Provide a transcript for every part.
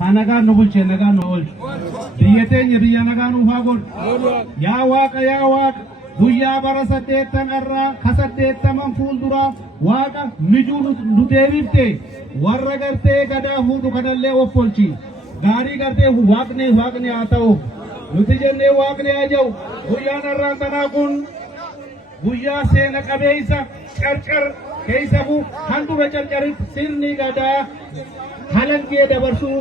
Anagaan nu bulche nagaan nu oolchu. Biyya teenya biyya nagaan nuuf haa godhu. Yaa Waaqa guyyaa bara 8 irraa ka 80 fuulduraa Waaqa mijuu nu deebifte warra gartee gadaa fuudhu kanallee of oolchi. Gaarii gartee waaqni haa ta'u. Nuti jennee waaqni haa jiru. Guyyaan irraan tanaa kun guyyaa seena qabeessa carcar keessa bu'u handhuura carcaritti sirni gadaa halangee dabarsuu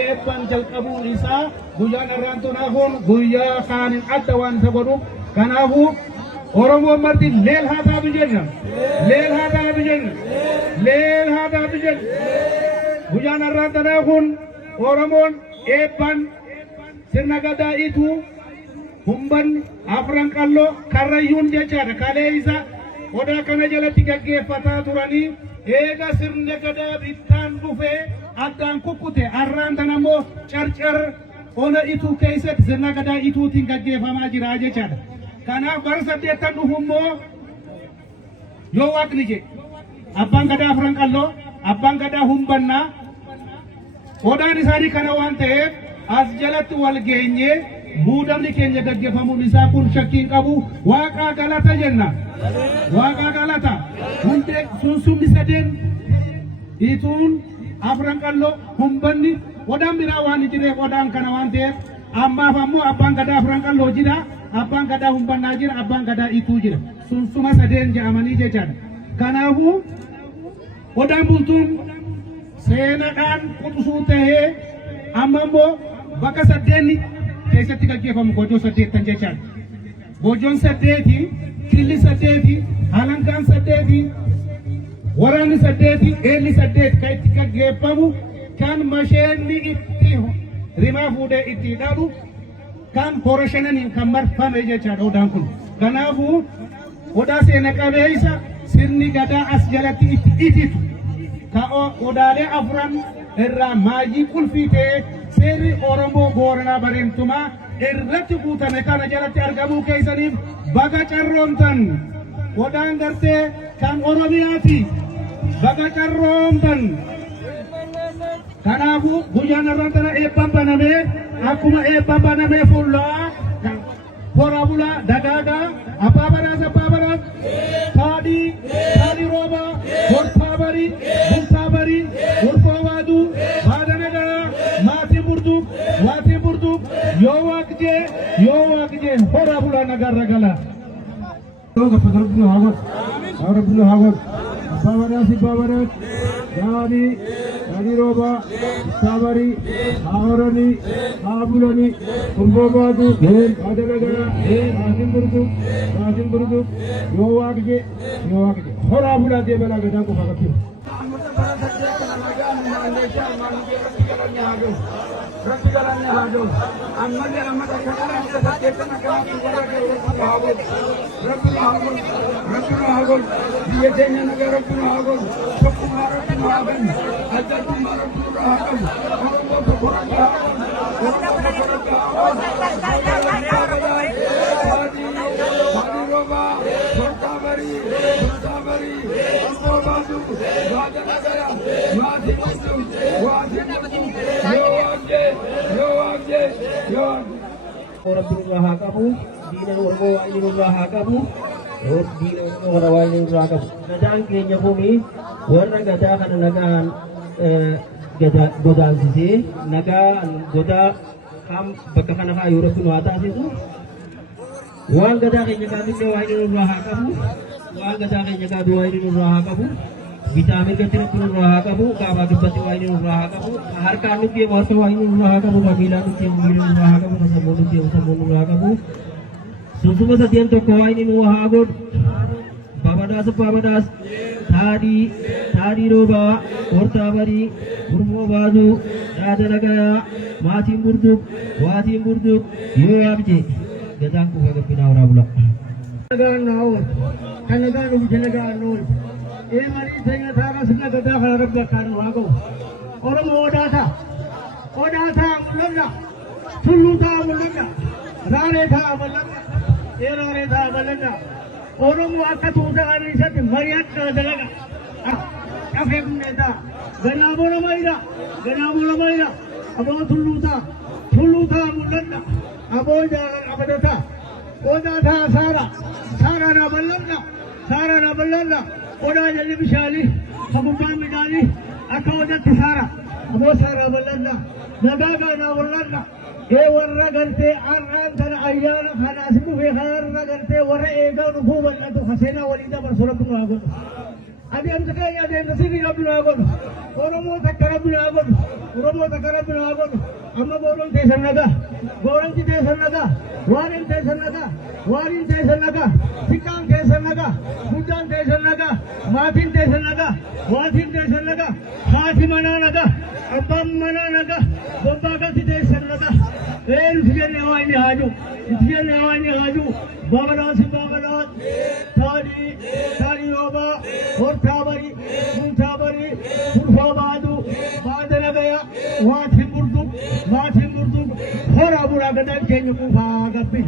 eebban jalqabuun isaa guyyaan irraan tanaa kun guyyaa kaaniin adda waanta godhuuf kanaafuu Oromoon marti leel haa taatu jenna. Leel haa taatu jenna. Leel haa taatu jenna. Guyyaan irraan tanaa kun Oromoon eebban sirna gadaa itu humban afran qalloo karrayyuun jechaadha. Kalee isa odaa kana jalatti gaggeeffataa turanii eega sirna gadaa bittaan dhufee addaan kukkute arraan tan ammoo carcar ona ituu keessatti sirna gadaa ituutiin gaggeeffamaa jira jechaadha. Kanaaf bara 8 dhufu immoo yoo waaqni jedhe abbaan gadaa afran qalloo abbaan gadaa humbannaa odaan isaanii kana waan ta'eef as jalatti wal geenye muudamni keenya gaggeeffamuun isaa kun shakkiin qabu Waaqaa galata jenna. Waaqaa galata hundee sunsumni sadeen ituun afran qalloo humbanni odaan biraa waan jireef odaan kana waan ta'eef ammaaf ammoo abbaan gadaa afran qalloo jira abbaan gadaa humbannaa jira abbaan gadaa ituu jira sunsuma sadeen jedhamanii jechaadha. Kanaafuu odaan bultuun seenaadhaan quxisuu ta'ee amma immoo bakka 8 keessatti gaggeeffamu gojoo 8 jechaadha. Gojoon 8 killi 8 halangaan 8 waraanni 8 eelli 8 kan itti gaggeeffamu kan masheenni itti rimaa fuudhee itti hidhamu kan hora shananiin kan marfame jechaadha odaan kun. Kanaafuu odaa seena qabeessa sirni gadaa as jalatti itti ititu ka'oo odaalee afran irraa maayii qulfii ta'ee seerri Oromoo Booranaa Bareentumaa irratti guutame kana jalatti argamuu keessaniif baga carroomtan. Odaan gartee kan Oromiyaati baga carroomtan. Kanaafuu guyyaan irraan tana eebban banamee akkuma eebban banamee fuullaa horaa bulaa dagaagaa abbaa baraas taadii roobaa hortaa barii bultaa barii urfoo waaduu haadha nagaa maatiin burduuf yoo waaqjee horaa bulaa nagaarra gala. Rabbina hawwat abbaa baraas taadii roobaa bultaa barii haaranii haabulanii urfoo waaduu haadha nagaa maatiin burduuf yoo waaqjee horaa bulaa deemalaa gadaa qofa qabdu. Rabbi galanya hado amma dia amma takana kita sakitkan akan Rabbi hagol dia jenya negara Rabbi hagol sekumara hagol ajar kumara hagol Rabbina hakamu dina Oromoo wajjin nurraa haa qabu diina Oromoo wajjin nurraa qabu. Gadaan keenya kuni warra gadaa kana nagaan godaansisee nagaan godaa kam bakka kana kaayu Rabbiin haa taasisu. Waan gadaa keenya kaamillee wajjin nurraa haa qabu. Waan gadaa keenya kaamillee wajjin nurraa haa qabu. Vitamin gati nurraa haa qabu. Kaabaa dubbatti wajjin nurraa haa qabu. Harkaan nuti warra wajjin nurraa haa qabu. Miilaan nuti nurraa haa qabu. Sammuu nurraa haa qabu. Susuma sadian tokko wajjin nurraa haa godhu. Babadaas taadii roobaa hortaa barii urmoo baasuu dhaada nagayaa waatiin burduuf yoo yaabje gadaan kufa gabbinaa waraa bula. Nagaan naa oolu kan nagaan dhufte nagaan oolu marii teenya taaba sirna gadaa kana rabbi akkaan waa qabu Oromoo odaa ta'a mul'anna tulluu ta'a mul'anna raaree ta'a mul'anna Oromoo akka tuuta aniisatti mari'adhaa dalaga cafe kuneta ganamona maida abo tuluta mulanda abo jalan abadata oda tha sara na ballanda oda jalli bishali sabuban midali akawda tisara abo sara ballanda nagaga na ballanda e warra garte arran kana ayyana kana asibu fi harra garte warra ega nubu ballatu hasena walida barsuratu ago adi am takay adi am tasiri rabbil agon oromo takarabbil agon amma goron tesanaga warin tesanaga sikan tesanaga bujan tesanaga matin tesanaga hatimanaga abam mananaga bombaga tesanaga el tijane wani haju bagalas tari oba और थाबरी फुरफाबादु बादल गया वाथिम बुर्दुम और अबुरा गदन केन्यु कुफा गब्बी